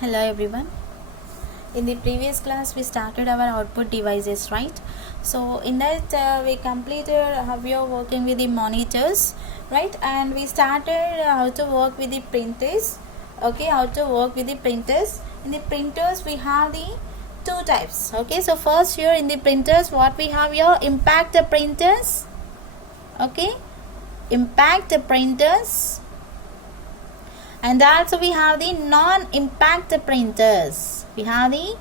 Hello everyone. In the previous class we started our output devices, right? So in that we completed how we are working with the monitors, right? And we started how to work with the printers. Okay, how to work with the printers. In the printers we have the two types. Okay, so first here in the printers what we have here, impact printers. Okay, impact printers. And also we have the non-impact printers. We have the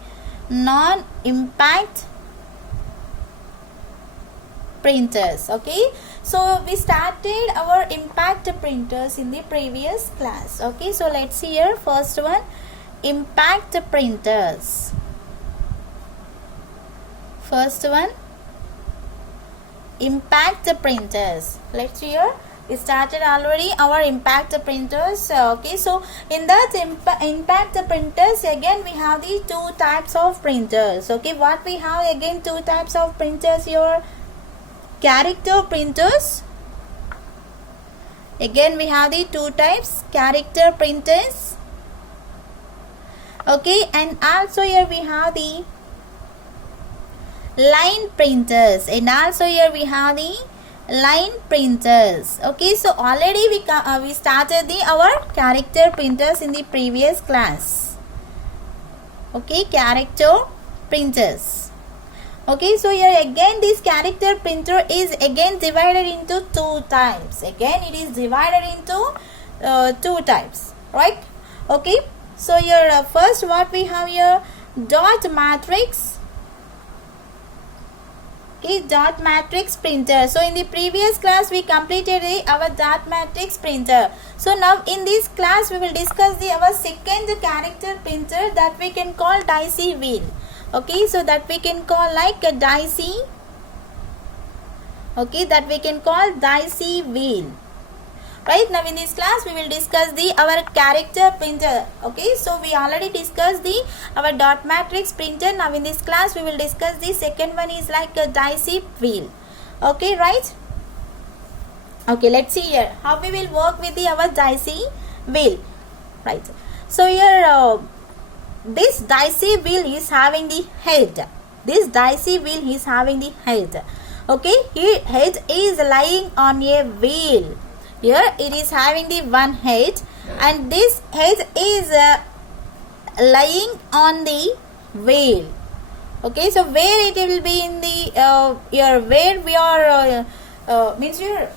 non-impact printers. Okay, so we started our impact printers in the previous class. Okay, so let's see here. First one, impact printers. First one, impact printers. Let's see here. We started already our impact printers. Okay, so in that impact printers, again we have the two types of printers. Okay, what we have again, two types of printers here. Character printers. Again we have the two types, character printers. Okay, and also here we have the line printers, and also here we have the line printers. Okay, so already we started our character printers in the previous class. Okay, character printers. Okay, so here again this character printer is again divided into two types. Again it is divided into two types, right? Okay, so here first what we have here, dot matrix. Okay, dot matrix printer. So in the previous class we completed our dot matrix printer. So now in this class we will discuss our second character printer that we can call dicey wheel. Okay, so that we can call like a dicey. Okay, that we can call dicey wheel. Right, now in this class we will discuss our character printer. Okay, so we already discussed our dot matrix printer. Now in this class we will discuss the second one is like a dicey wheel. Okay, right? Okay, let's see here how we will work with our dicey wheel. Right, so here this dicey wheel is having the head. This dicey wheel is having the head. Okay, here head is lying on a wheel. Here it is having the one head, and this head is lying on the wheel. Okay, so where it will be in the here where we are means your,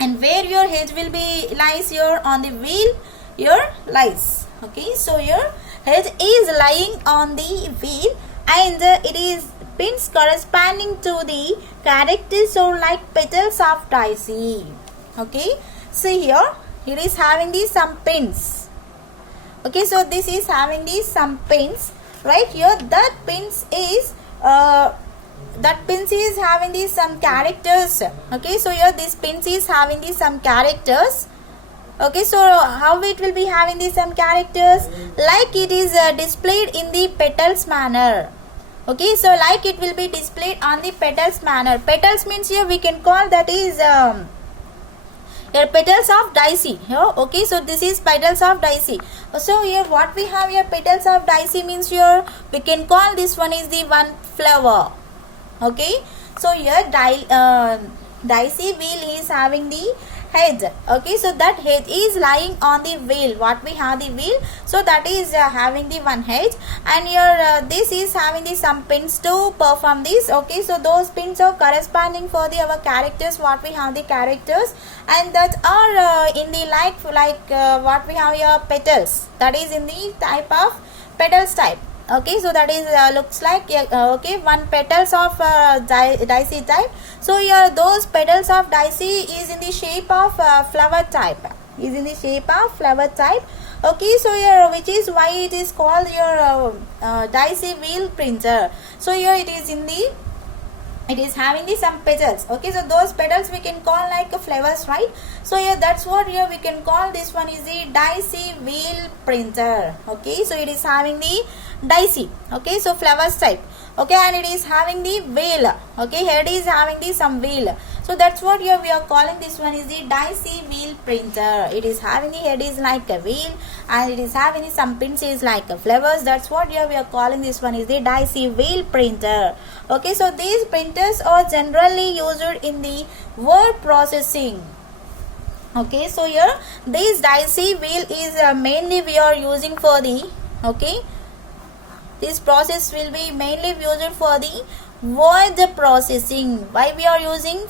and where your head will be lies here on the wheel, your lies. Okay, so your head is lying on the wheel, and it is pins corresponding to the characters or like petals of dicey. Okay, see here it is having some pins. Okay, so this is having some pins. Right here that pins is having some characters. Okay, so here this pins is having some characters. Okay, so how it will be having some characters, like it is displayed in the petals manner. Okay, so like it will be displayed on the petals manner. Petals means here we can call that is here petals of dicey. Here, okay, so this is petals of dicey. So here what we have here, petals of dicey means here we can call this one is the one flower. Okay, so here dicey wheel is having the head. Okay, so that head is lying on the wheel. What we have the wheel, so that is having the one head, and here this is having the some pins to perform this. Okay, so those pins are corresponding for our characters. What we have the characters, and that are in the like what we have here, petals. That is in the type of petals type. Okay, so that is looks like okay, one petals of dicey type. So here those petals of dicey is in the shape of flower type. Is in the shape of flower type. Okay, so here which is why it is called your dicey wheel printer. So here it is in the, it is having some petals. Okay, so those petals we can call like flowers, right? So here that's what here we can call this one is the dicey wheel printer. Okay, so it is having the dicey. Okay, so flowers type. Okay, and it is having the wheel. Okay, head is having some wheel. So that's what here we are calling this one is the Daisy wheel printer. It is having the head is like a wheel and it is having some pins is like a flowers. That's what here we are calling this one is the Daisy wheel printer. Okay, so these printers are generally used in the word processing. Okay, so here this Daisy wheel is mainly we are using for the, okay, this process will be mainly used for the word processing. Why we are using,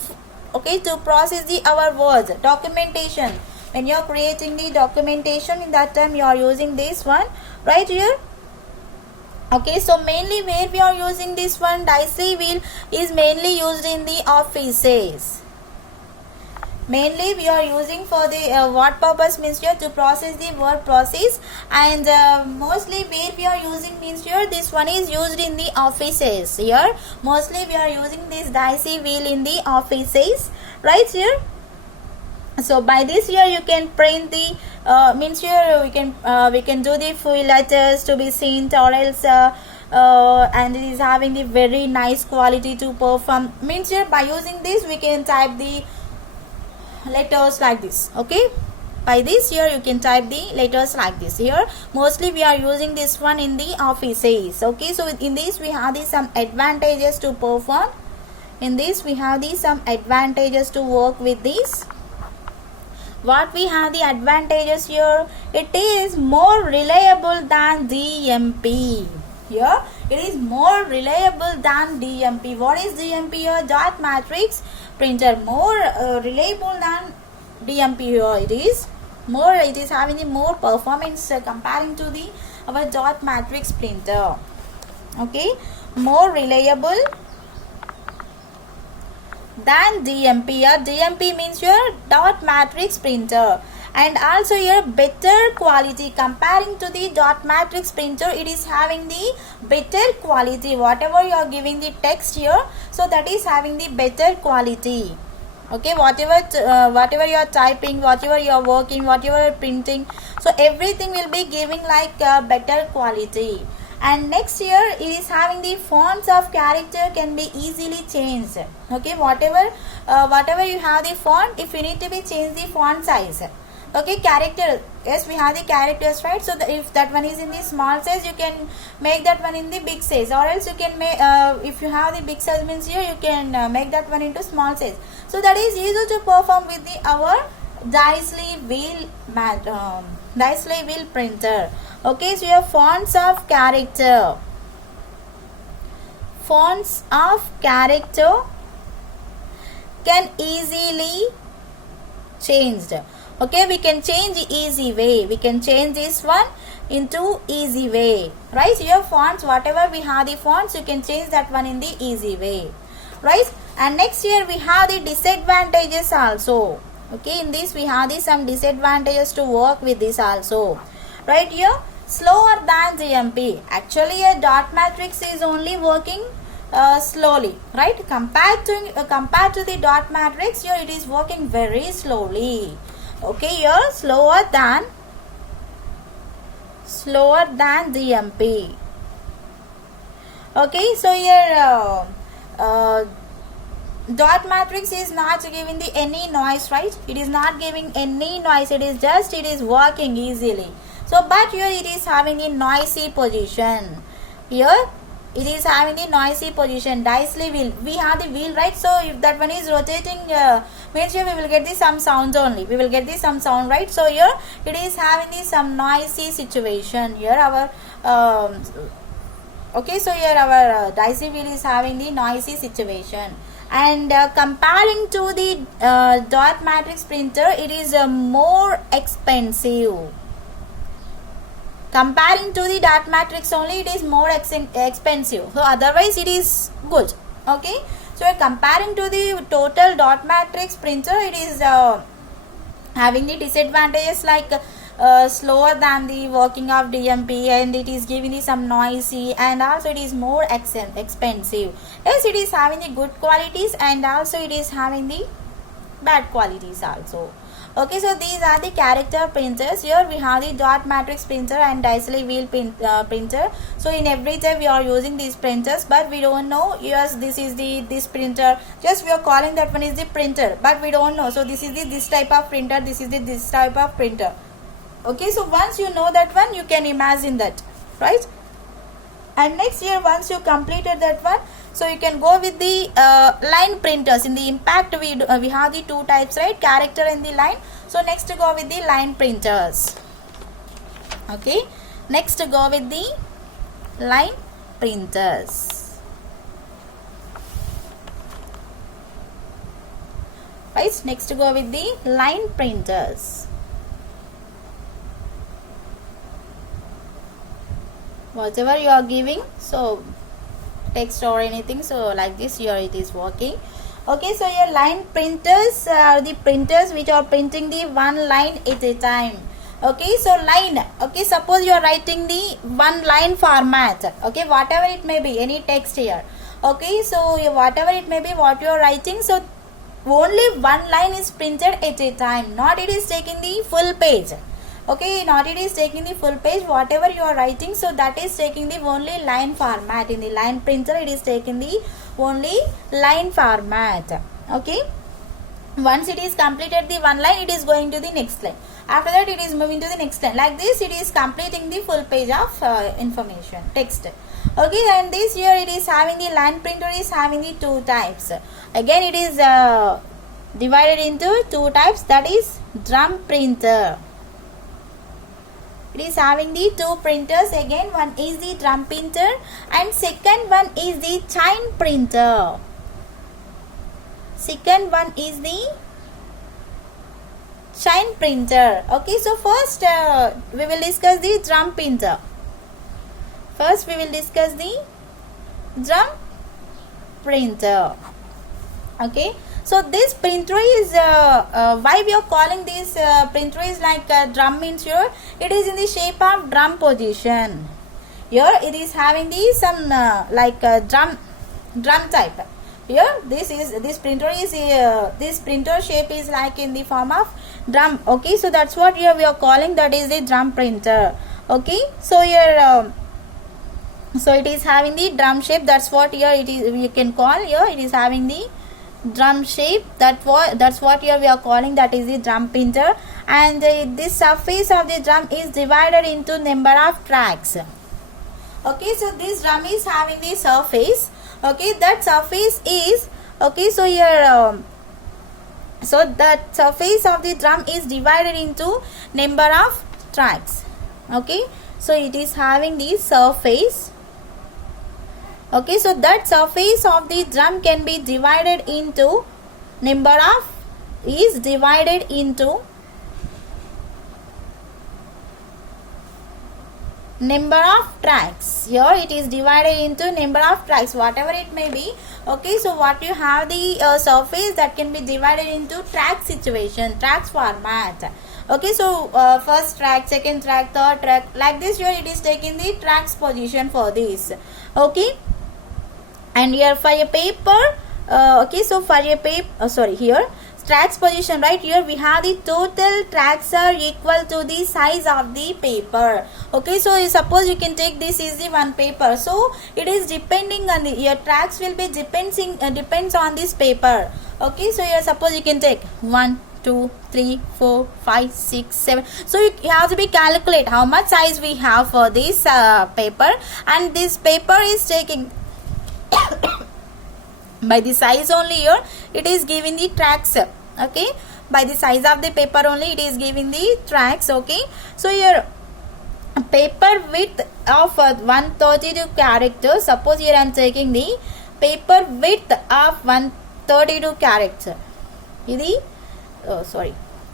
okay, to process the our words, documentation. When you are creating the documentation, in that time you are using this one right here. Okay, so mainly where we are using this one Daisy wheel is mainly used in the offices. Mainly we are using for the what purpose means here to process the word process, and mostly where we are using means here this one is used in the offices. Here mostly we are using this Daisy wheel in the offices right here. So by this here you can print the means here we can do the full letters to be seen, or else and it is having the very nice quality to perform. Means here by using this we can type the letters like this. Okay, by this here you can type the letters like this. Here mostly we are using this one in the offices. Okay, so in this we have these some advantages to perform. In this we have these some advantages to work with this. What we have the advantages here, it is more reliable than DMP. Here it is more reliable than DMP. What is DMP here? Dot matrix printer. More reliable than DMP here. It is more, it is having the more performance comparing to the our dot matrix printer. Okay, more reliable than DMP. Here DMP means your dot matrix printer, and also here better quality comparing to the dot matrix printer. It is having the better quality. Whatever you are giving the text here, so that is having the better quality. Okay, whatever you are typing, whatever you are working, whatever you are printing, so everything will be giving like better quality. And next here it is having the fonts of character can be easily changed. Okay, whatever you have the font, if you need to be change the font size. Okay, character, yes, we have the characters, right? So if that one is in the small size, you can make that one in the big size, or else you can make if you have the big size means here you can make that one into small size. So that is easy to perform with the our Daisy wheel printer. Okay, so your fonts of character. Fonts of character can easily changed. Okay, we can change easy way. We can change this one into easy way. Right? Your fonts, whatever we have the fonts, you can change that one in the easy way. Right? And next here we have the disadvantages also. Okay, in this we have the some disadvantages to work with this also. Right here, slower than DMP. Actually a dot matrix is only working slowly, right? Compared to the dot matrix, here it is working very slowly. Okay, here slower than DMP. Okay, so here dot matrix is not giving the any noise, right? It is not giving any noise. It is working easily. So but here it is having a noisy position. Here it is having the noisy position. Daisy wheel, we have the wheel, right? So if that one is rotating, means here we will get the some sounds only. We will get the some sound, right? So here it is having the some noisy situation. Here our okay, so here our Daisy wheel is having the noisy situation. And comparing to the dot matrix printer, it is more expensive. Comparing to the dot matrix only, it is more expensive. So otherwise it is good. Okay, so comparing to the total dot matrix printer, it is having the disadvantages like slower than the working of DMP, and it is giving you some noisy, and also it is more expensive. Yes, it is having the good qualities, and also it is having the bad qualities also. Okay, so these are the character printers. Here we have the dot matrix printer and Dicely wheel printer. So in every time we are using these printers, but we don't know, yes, this is this printer, just we are calling that one is the printer, but we don't know. So this is this type of printer, this is this type of printer. Okay, so once you know that one, you can imagine that, right? And next year, once you completed that one, so you can go with the line printers. In the impact, we have the two types, right? Character and the line. So next go with the line printers. Okay, next go with the line printers. Right, next go with the line printers. Whatever you are giving, so text or anything, so like this here it is working. Okay, so your line printers are the printers which are printing the one line at a time. Okay, so line, okay, suppose you are writing the one line format, okay, whatever it may be, any text here. Okay, so whatever it may be what you are writing, so only one line is printed at a time, not it is taking the full page. Okay, not it is taking the full page, whatever you are writing, so that is taking the only line format. In the line printer, it is taking the only line format. Okay, once it is completed the one line, it is going to the next line. After that, it is moving to the next line. Like this, it is completing the full page of information, text. Okay, and this here it is having the line printer is having the two types. Again, it is divided into two types, that is drum printer. It is having the two printers. Again, one is the drum printer and second one is the chain printer. Second one is the chain printer. Okay, so first we will discuss the drum printer. First we will discuss the drum printer. Okay, so this printer is why we are calling this printer is like drum means here it is in the shape of drum position. Here it is having the some like drum type. Here this printer is this printer shape is like in the form of drum. Okay, so that's what here we are calling, that is the drum printer. Okay, so here so it is having the drum shape, that's what here it is, we can call here it is having the drum shape, that's what here we are calling, that is the drum printer. And this surface of the drum is divided into number of tracks. Okay, so this drum is having the surface. Okay, that surface is, okay, so here so that surface of the drum is divided into number of tracks. Okay, so it is having the surface. Okay, so that surface of the drum can be divided into number of is divided into number of tracks. Here it is divided into number of tracks, whatever it may be. Okay, so what you have the surface that can be divided into track situation, tracks format. Okay, so first track, second track, third track, like this here it is taking the tracks position for this. Okay, and here for a paper, okay, so for a paper, here tracks position, right? Here we have the total tracks are equal to the size of the paper. Okay, so suppose you can take this is the one paper, so it is depending on the, your tracks will be depends on this paper. Okay, so here suppose you can take 1, 2, 3, 4, 5, 6, 7. So you have to be calculate how much size we have for this paper, and this paper is taking by the size only here it is giving the tracks. Okay, by the size of the paper only it is giving the tracks. Okay, so here paper width of 132 characters. Suppose here I am taking the paper width of 132 characters.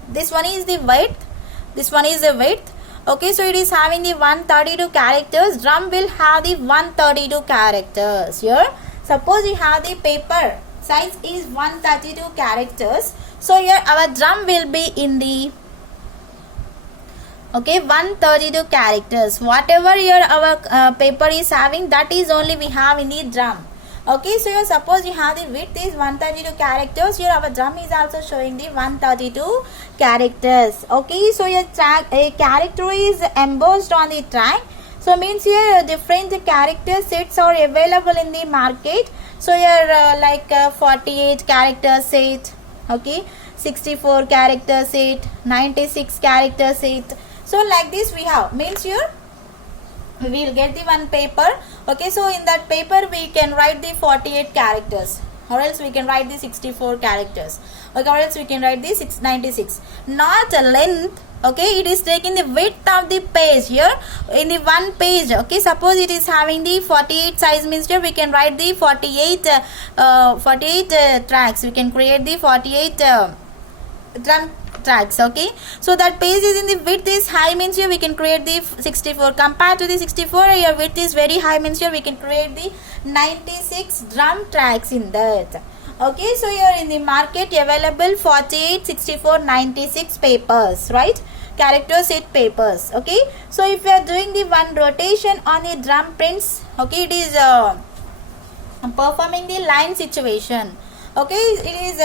This one is the width, this one is the width. Okay, so it is having the 132 characters. Drum will have the 132 characters. Here suppose you have the paper size is 132 characters, so here our drum will be in the 132 characters. Whatever here our paper is having, that is only we have in the drum. Okay, so here suppose you have the width is 132 characters. Here our drum is also showing the 132 characters. Okay, so your a character is embossed on the track. So means here different character sets are available in the market. So here 48 character set. Okay, 64 character set, 96 character set. So like this we have, means here we will get the one paper. Okay, so in that paper we can write the 48 characters, or else we can write the 64 characters. Okay, or else we can write the 696. Not a length. Okay, it is taking the width of the page here in the one page. Okay, suppose it is having the 48 size, means here we can write the 48 tracks. We can create the 48 drum tracks. Okay, so that page is in the width is high, means here we can create the 64. Compared to the 64, your width is very high, means here we can create the 96 drum tracks in that. Okay, so here in the market available 48, 64, 96 papers, right? Character set papers. Okay, so if we are doing the one rotation on the drum prints, okay, it is performing the line situation. Okay, it is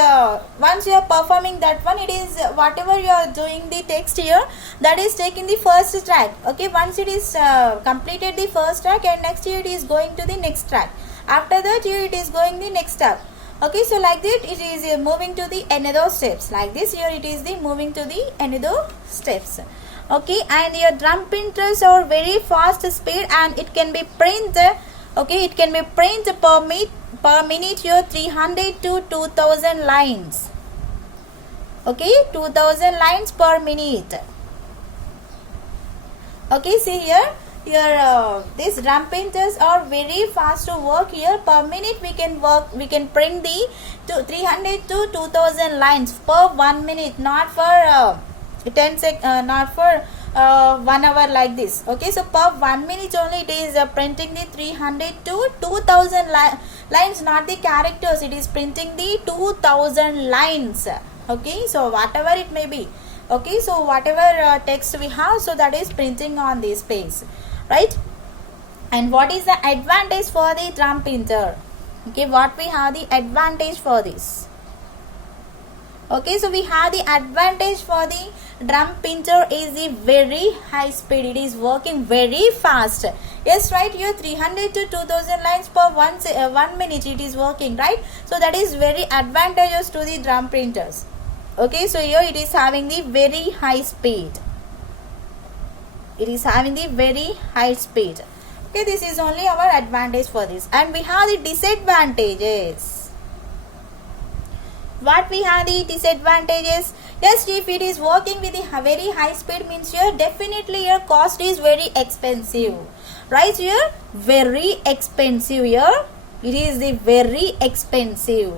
once you are performing that one, it is whatever you are doing the text here, that is taking the first track. Okay, once it is completed the first track, and next here it is going to the next track. After that here it is going the next step. Okay, so like that it is moving to the another steps. Like this here it is the moving to the another steps. Okay, and your drum printers are very fast speed, and it can be printed. Okay, it can be printed per minute here 300 to 2000 lines. Okay, 2000 lines per minute. Okay, see here these drum printers are very fast to work. Here per minute we can print the 300 to 2000 lines per 1 minute, not for 1 hour like this. Okay, so per 1 minute only it is printing the 300 to 2000 lines, not the characters. It is printing the 2000 lines. Okay, so whatever it may be. Okay, so whatever text we have, so that is printing on this page, right? And what is the advantage for the drum printer? Okay, what we have the advantage for this? Okay, so we have the advantage for the drum printer is the very high speed. It is working very fast. Yes, right, here 300 to 2000 lines per 1 minute it is working, right? So that is very advantageous to the drum printers. Okay, so here it is having the very high speed. It is having the very high speed. Okay, this is only our advantage for this. And we have the disadvantages. What we have the disadvantages? Yes, if it is working with a very high speed, means here definitely your cost is very expensive. Right here, very expensive here. It is the very expensive.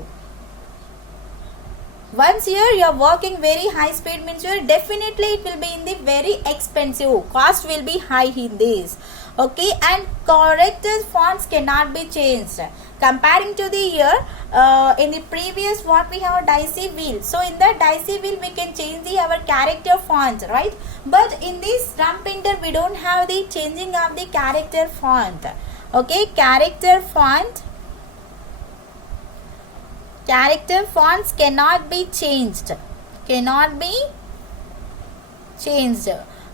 Once here you are working very high speed, means here definitely it will be in the very expensive. Cost will be high in this. Okay, and character fonts cannot be changed. Comparing to the here in the previous what we have a dicey wheel. So in the dicey wheel we can change our character font, right? But in this drum printer we don't have the changing of the character font. Okay, character fonts cannot be changed.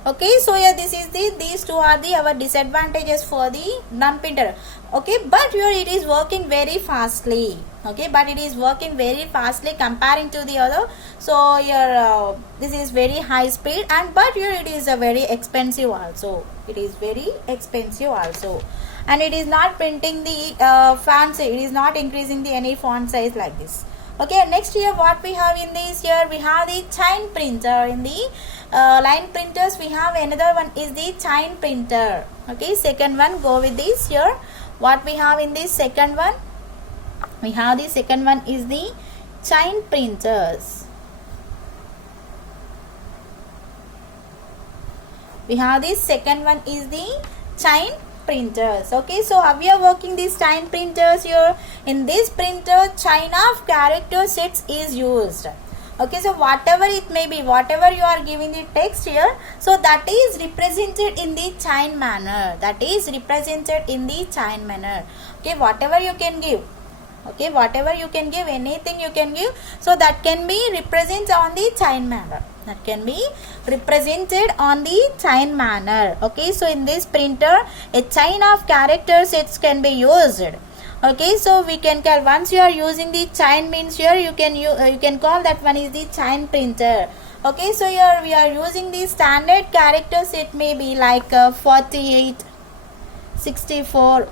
Okay, so yeah, this is these two are our disadvantages for the drum printer. Okay, but here it is working very fastly. Okay, but it is working very fastly comparing to the other. So here this is very high speed, and but here it is a very expensive also. It is very expensive also, and it is not printing the font size. It is not increasing the any font size like this. Okay, next here what we have in this here, we have the chain printer. In the line printers we have another one is the chain printer. Okay, second one, go with this here. What we have in this second one, we have the second one is the chain printers. We have this second one is the chain printers. Okay, so how we are working these chain printers here? In this printer, chain of character sets is used. Okay, so whatever it may be, whatever you are giving the text here, so that is represented in the chain manner. Okay, whatever you can give. Okay, whatever you can give, anything you can give, so that can be represented on the chain manner. That can be represented on the chain manner. Okay, so in this printer, a chain of characters it can be used. Okay, so we can call, once you are using the chain means here you can call that one is the chain printer. Okay, so here we are using the standard characters. It may be like 48, 64,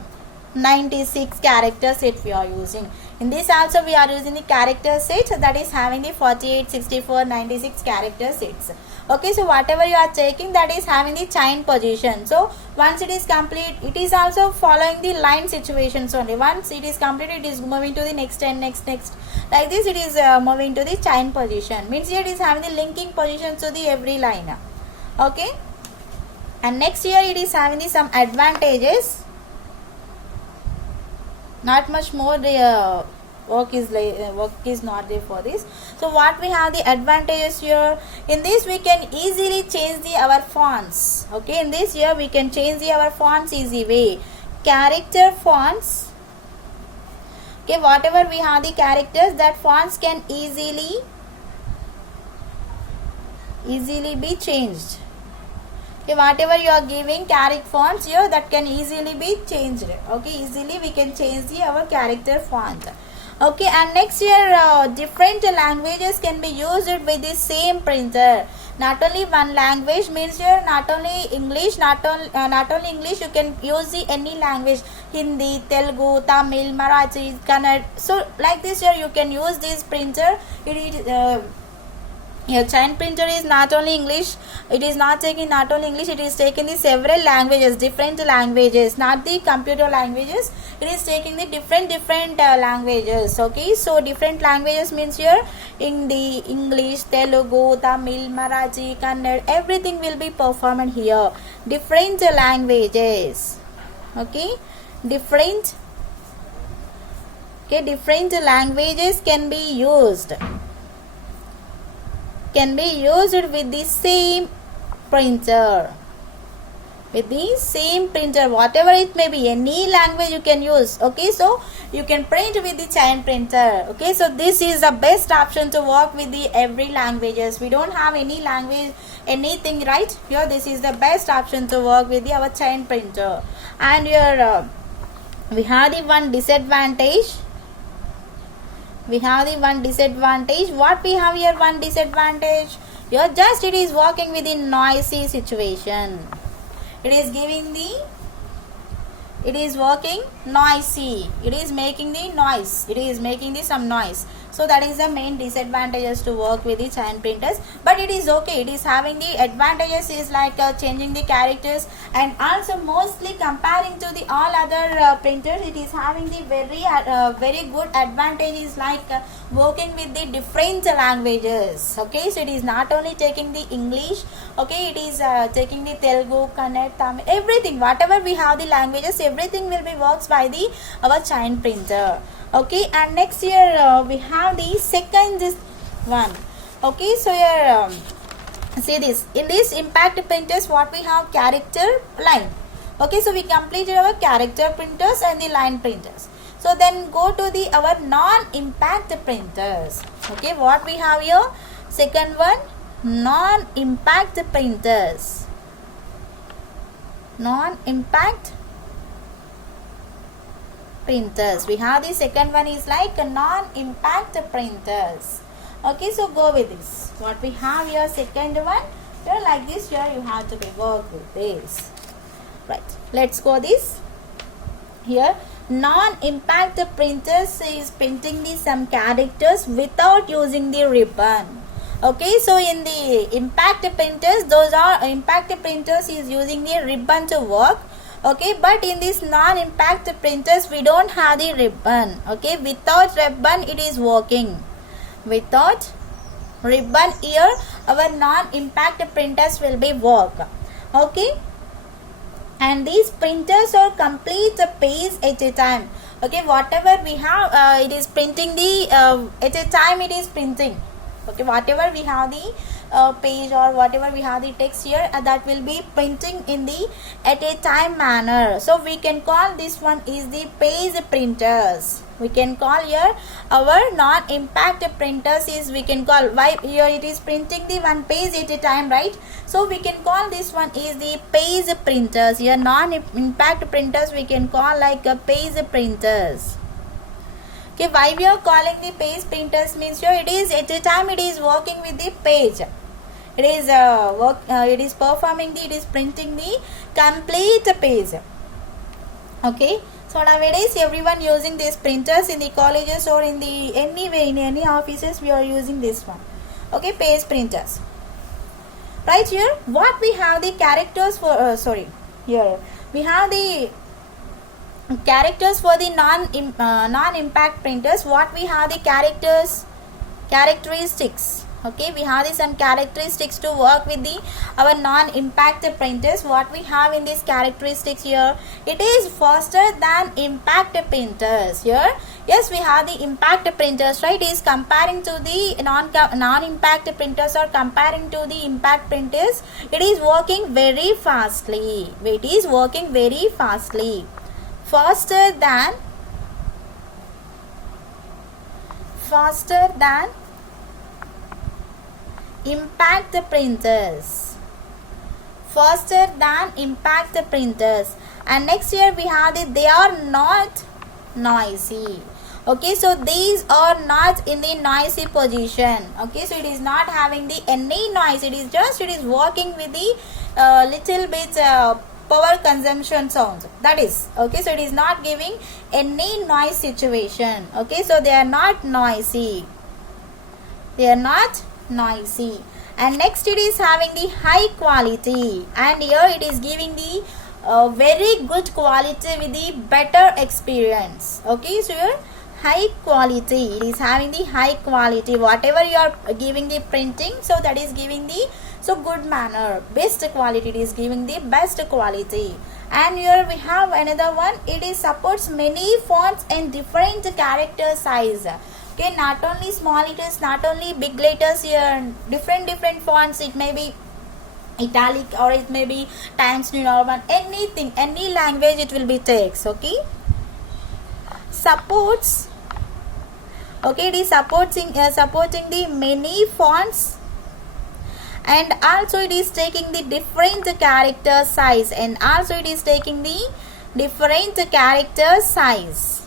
96 characters set we are using. In this also we are using the character set that is having the 48, 64, 96 character sets. Okay, so whatever you are taking that is having the chain position. So once it is complete, it is also following the line situations only. Once it is completed, it is moving to the next and next. Like this it is moving to the chain position. Means here it is having the linking position to the every line. Okay, and next here it is having the some advantages. Not much more the work is not there for this. So what we have the advantages here, in this we can easily change our fonts. Okay, in this here we can change our fonts easy way. Character fonts. Okay, whatever we have the characters, that fonts can easily be changed. Okay, whatever you are giving character fonts here, that can easily be changed. Okay, easily we can change our character font. Okay, and next here different languages can be used with the same printer. Not only one language, means here not only English, not only English, you can use the any language, Hindi, Telugu, Tamil, Marathi, Kannada. So like this here you can use this printer. Your chain printer is not only English, it is not taking not only English, it is taking the several languages, different languages, not the computer languages, it is taking the different languages. Okay, so different languages means here Hindi, English, Telugu, Tamil, Marathi, Kannada, everything will be performed here. Different languages. Okay, different languages can be used. Can be used with the same printer. With the same printer, whatever it may be, any language you can use. Okay, so you can print with the chain printer. Okay, so this is the best option to work with the every languages. We don't have any language, anything, right? Here this is the best option to work with our chain printer. And here we have the one disadvantage. We have the one disadvantage. What we have here, one disadvantage, here just it is working with the noisy situation. It is giving the, it is working noisy, it is making the noise, it is making the some noise. So that is the main disadvantages to work with the chain printers. But it is okay, it is having the advantages is like changing the characters, and also mostly comparing to the all other printers, it is having the very good advantages like working with the different languages. Okay, so it is not only taking the English, okay, it is taking the Telugu, Kannada, Tamil, everything, whatever we have the languages, everything will be works by the our chain printer. Okay, and next here we have the second one. Okay, so here see this, in this impact printers what we have, character, line. Okay, so we completed our character printers and the line printers. So then go to the our non-impact printers. Okay, what we have here, second one, non-impact printers. Non-impact printers. We have the second one is like non-impact printers. Okay, so go with this. What we have here, second one, here like this, here you have to work with this. Right, let's go this. Here non-impact printers is printing the some characters without using the ribbon. Okay, so in the impact printers, those are impact printers is using the ribbon to work. Okay, but in this non-impact printers we don't have the ribbon. Okay, without ribbon it is working. Without ribbon here our non-impact printers will be work. Okay, and these printers are complete a page at a time. Okay, whatever we have it is printing the at a time it is printing. Okay, whatever we have the page or whatever we have the text here, that will be printing in the at a time manner. So we can call this one is the page printers. We can call here our non-impact printers is, we can call, why here it is printing the one page at a time, right? So we can call this one is the page printers. Here non-impact printers we can call like a page printers. Okay, why we are calling the page printers means here it is at a time it is working with the page. It is it is performing the, it is printing the complete page. Okay. So nowadays everyone using these printers in the colleges or in the anyway in any offices we are using this one. Okay, page printers. Right here what we have the characters for here we have the characters for the non-impact printers. What we have the characteristics. Okay, we have some characteristics to work with the our non-impact printers. What we have in these characteristics here, it is faster than impact printers. Here, yes, we have the impact printers, right? It is comparing to the non-impact printers or comparing to the impact printers. It is working very fastly. It is working very fastly, faster than impact printers, faster than impact printers. And next here we have the, they are not noisy. Okay, so these are not in the noisy position. Okay, so it is not having the any noise, it is just, it is working with the little bit power consumption sounds, that is. Okay, so it is not giving any noise situation. Okay, so they are not noisy, they are not noisy. And next it is having the high quality, and here it is giving the very good quality with the better experience. Okay, so here high quality, it is having the high quality, whatever you are giving the printing, so that is giving the so good manner, best quality, it is giving the best quality. And here we have another one, it is supports many fonts and different character size. Okay, not only small letters, not only big letters here, different fonts, it may be italic or it may be Times New Roman, anything, any language it will be text. Okay, supports, okay, it is supporting the many fonts, and also it is taking the different character size, and also it is taking the different character size.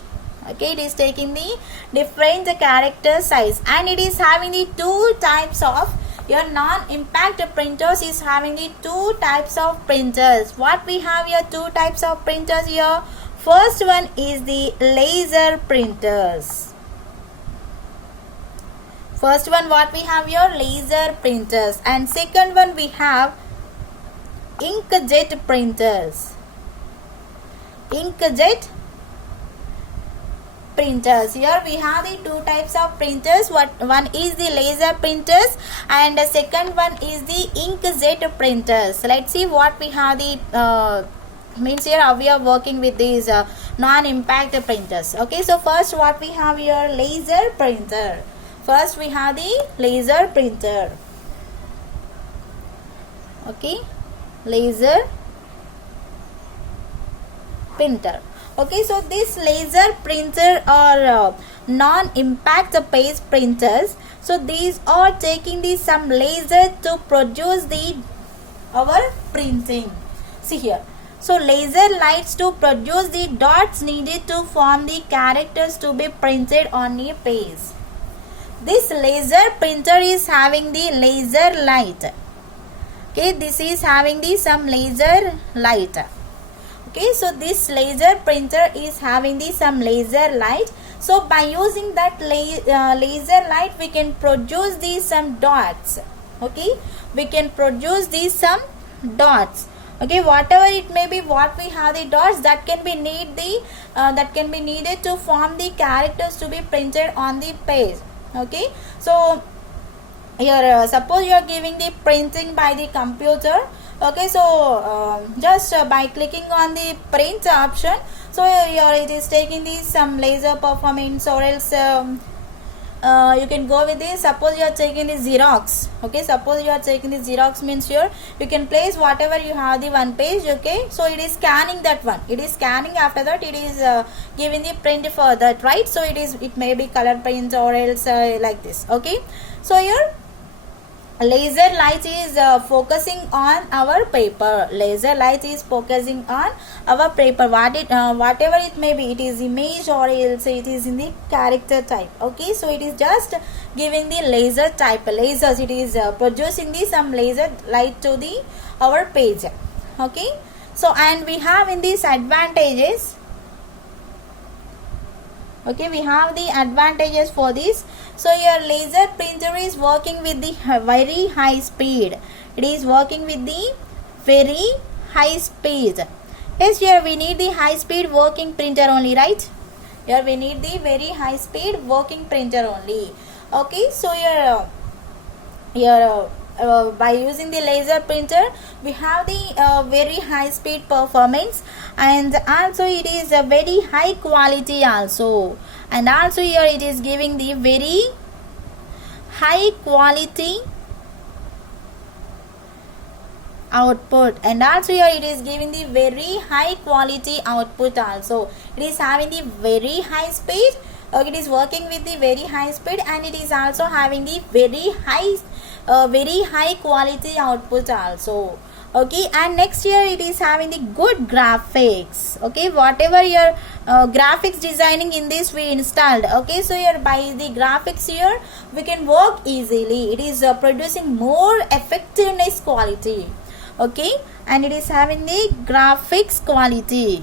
Okay, it is taking the different character size, and it is having the two types of your non-impact printers is having the two types of printers. What we have here, two types of printers here. First one is the laser printers. First one what we have here, laser printers, and second one we have inkjet printers. Inkjet printers. Here we have the two types of printers. One is the laser printers and the second one is the inkjet printers. So let's see what we have the means here how we are working with these non-impact printers. Okay, so first what we have here, laser printer. First we have the laser printer. Okay, laser printer. Okay, so this laser printer are non-impact page printers. So these are taking the some laser to produce the our printing. See here. So laser lights to produce the dots needed to form the characters to be printed on a page. This laser printer is having the laser light. Okay, this is having the some laser light. Okay, so this laser printer is having the some laser light. So by using that laser light we can produce these some dots. Okay, we can produce these some dots. Okay, whatever it may be, what we have the dots that can be needed to form the characters to be printed on the page. Okay, so here suppose you are giving the printing by the computer. Okay, so just by clicking on the print option, so here it is taking the some laser performance or else you can go with this. Suppose you are taking the Xerox. Okay, suppose you are taking the Xerox means here you can place whatever you have the one page. Okay, so it is scanning that one. It is scanning. After that, it is giving the print for that, right? So it may be color print or else like this. Okay, so here laser light is focusing on our paper. Laser light is focusing on our paper. Whatever it may be, it is image or else it is in the character type. Okay, so it is just giving the laser type lasers. It is producing the some laser light to the our page. Okay, so and we have in these advantages. Okay, we have the advantages for this. So your laser printer is working with the very high speed. It is working with the very high speed. Yes, here we need the high speed working printer only, right? Here we need the very high speed working printer only. Okay, so here by using the laser printer we have the very high speed performance, and also it is a very high quality also, and also here it is giving the very high quality output, and also here it is giving the very high quality output also. It is having the very high speed. It is working with the very high speed, and it is also having the very high quality output also. Okay, and next here it is having the good graphics. Okay, whatever your graphics designing in this we installed. Okay, so here by the graphics here we can work easily. It is producing more effectiveness quality. Okay, and it is having the graphics quality.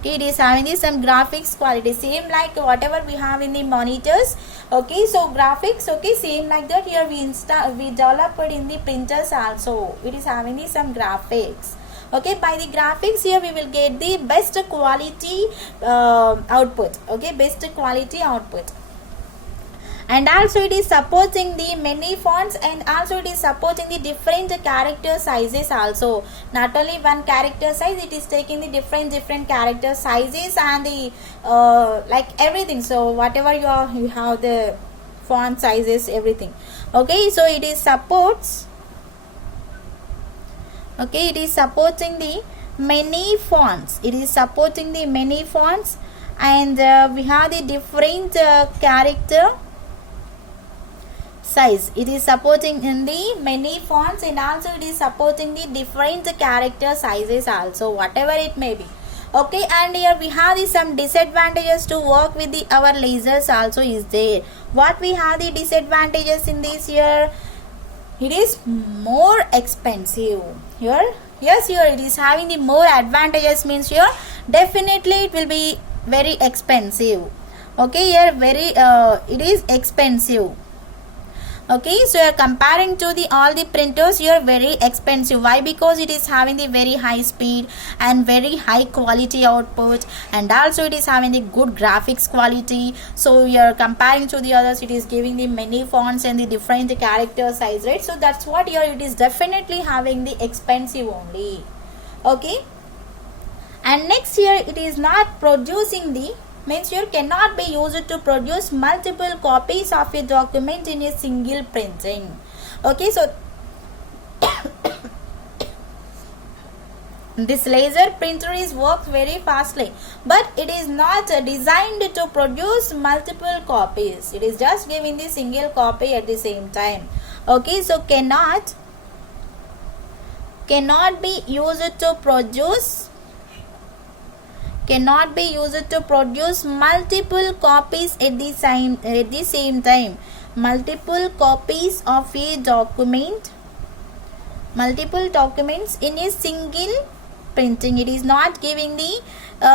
Okay, it is having this some graphics quality, same like whatever we have in the monitors. Okay, so graphics, okay, same like that here we developed in the printers also. It is having the some graphics. Okay, by the graphics here we will get the best quality output. Okay, best quality output. And also it is supporting the many fonts, and also it is supporting the different character sizes also. Not only one character size, it is taking the different character sizes and the like everything. So whatever you have the font sizes, everything. Okay, so it is supports. Okay, it is supporting the many fonts. It is supporting the many fonts, and we have the different character size. It is supporting in the many fonts, and also it is supporting the different character sizes also, whatever it may be. Okay, and here we have some disadvantages to work with the our lasers also is there. What we have the disadvantages in this here? It is more expensive here. Yes, here it is having the more advantages means here definitely it will be very expensive. Okay, here very it is expensive. Okay, so you are comparing to the all the printers, you are very expensive. Why? Because it is having the very high speed and very high quality output, and also it is having the good graphics quality. So you are comparing to the others, it is giving the many fonts and the different character size, right? So that's what here it is definitely having the expensive only. Okay, and next here it is not producing the means you cannot be used to produce multiple copies of a document in a single printing. Okay, so this laser printer is works very fastly, but it is not designed to produce multiple copies. It is just giving the single copy at the same time. Okay, so cannot be used to produce multiple copies at the same time. Multiple copies of a document, multiple documents in a single printing. It is not giving the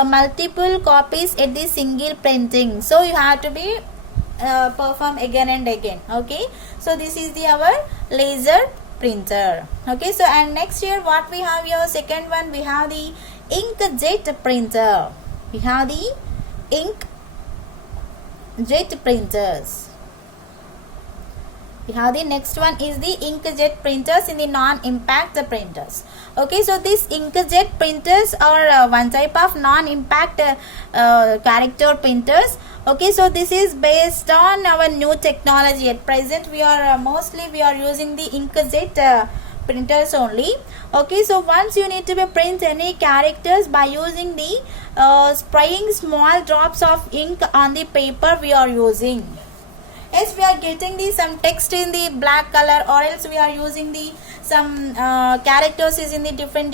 multiple copies at the single printing. So you have to be perform again and again. Okay, so this is the our laser printer. Okay, so and next here what we have here, second one we have the inkjet printer. We have the inkjet printers. We have the next one is the inkjet printers in the non-impact printers. Okay, so these inkjet printers are one type of non-impact character printers. Okay, so this is based on our new technology. At present we are mostly using the inkjet printers only. Okay, so once you need to print any characters by using the spraying small drops of ink on the paper we are using. Yes, we are getting the some text in the black color, or else we are using the some characters is in the different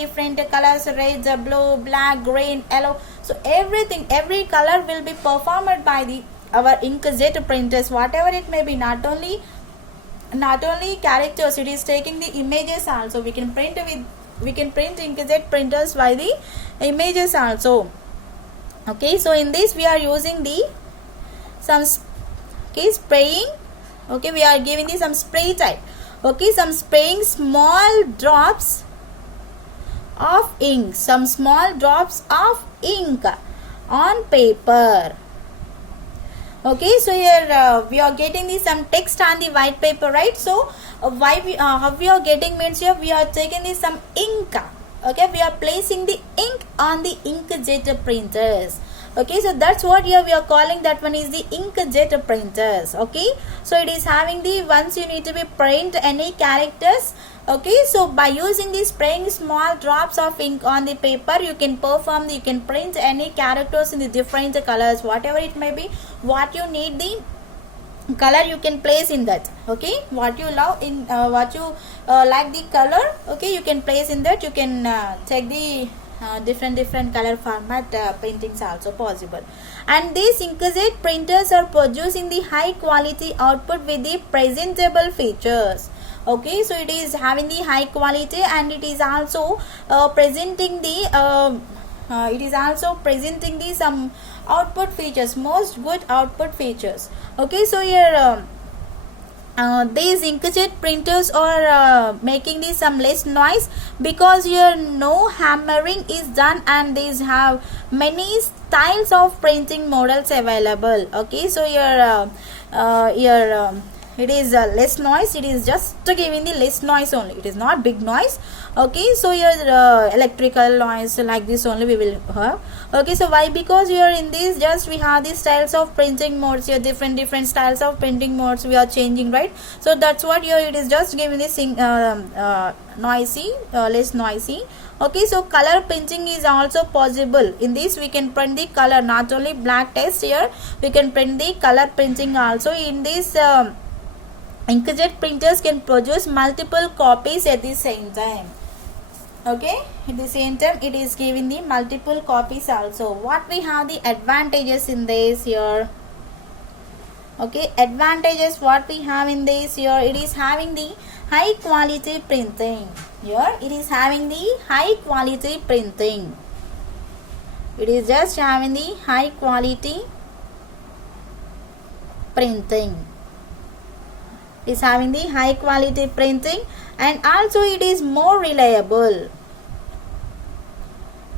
colors, red, blue, black, green, yellow. So everything, every color will be performed by the our inkjet printers, whatever it may be. Not only characters, it is taking the images also. We can print inkjet printers by the images also. Okay, so in this we are using the some spraying. Okay, we are giving the some spray type. Okay, some spraying small drops of ink, on paper. Okay, so here we are getting the some text on the white paper, right? So how we are getting means here we are taking the some ink. Okay, we are placing the ink on the inkjet printers. Okay, so that's what here we are calling, that one is the inkjet printers. Okay, so it is having the, once you need to be print any characters. Okay, so by using the spraying small drops of ink on the paper, you can print any characters in the different colors, whatever it may be. What you need the color, you can place in that. Okay, what you love in what you like the color, okay, you can place in that. You can check the different color format printings also possible. And these inkjet printers are producing the high quality output with the presentable features. Okay, so it is having the high quality, and it is also presenting the some output features, most good output features. Okay, so here these inkjet printers are making this some less noise, because here no hammering is done, and these have many styles of printing models available. Okay, so here it is less noise. It is just giving the less noise only. It is not big noise. Okay, so here electrical noise like this only we will have. Okay, so why? Because here in this just we have the styles of printing modes here, different styles of printing modes we are changing, right? So that's what here it is just giving this noisy, less noisy. Okay, so color printing is also possible. In this we can print the color, not only black text. Here we can print the color printing also. In this inkjet printers can produce multiple copies at the same time. Okay, at the same time it is giving the multiple copies also. What we have the advantages in this here? Okay, advantages what we have in this here, it is having the high quality printing. Here it is having the high quality printing. It is just having the high quality printing. It is having the high quality printing, and also it is more reliable.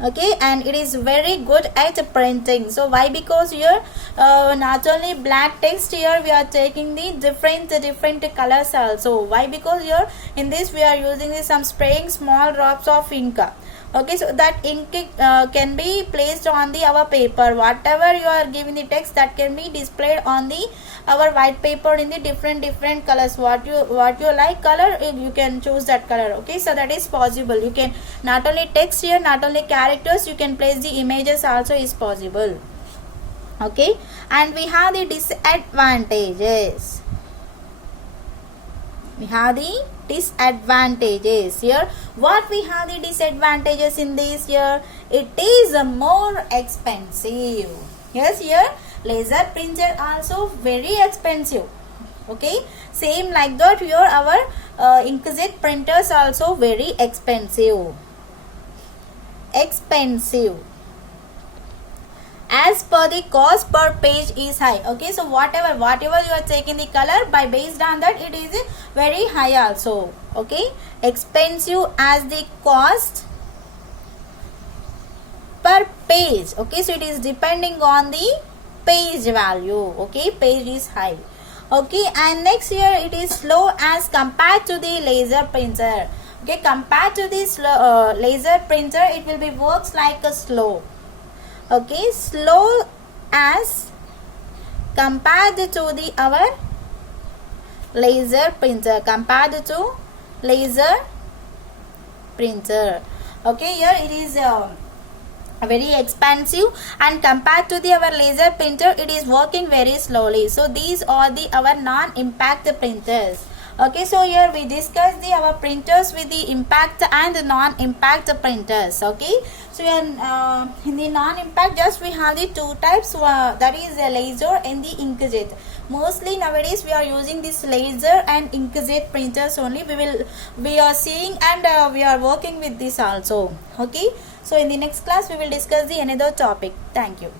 Okay, and it is very good at printing. So why? Because here not only black text, here we are taking the different colors also. Why? Because here in this we are using some spraying small drops of ink. Okay, so that ink can be placed on the our paper. Whatever you are giving the text, that can be displayed on the our white paper in the different colors. What you like color, you can choose that color. Okay, so that is possible. You can not only text here, not only characters, you can place the images also is possible. Okay, and we have the disadvantages. We have the disadvantages here. What we have the disadvantages in this here? It is more expensive. Yes, here laser printer also very expensive. Okay, same like that here our inkjet printers also very expensive. As per the cost per page is high. Okay, so whatever you are taking the color, by based on that it is very high also. Okay, expensive as the cost per page. Okay, so it is depending on the page value. Okay, page is high. Okay, and next here it is slow as compared to the laser printer. Okay, compared to this laser printer, it will be works like a slow. Okay, slow as compared to the our laser printer, compared to laser printer. Okay, here it is very expensive, and compared to the our laser printer, it is working very slowly. So these are the our non-impact printers. Okay, so here we discuss the our printers with the impact and non-impact printers. Okay, so in the non-impact, just we have the two types, that is a laser and the inkjet. Mostly nowadays we are using this laser and inkjet printers only. We are seeing and we are working with this also. Okay, so in the next class we will discuss the another topic. Thank you.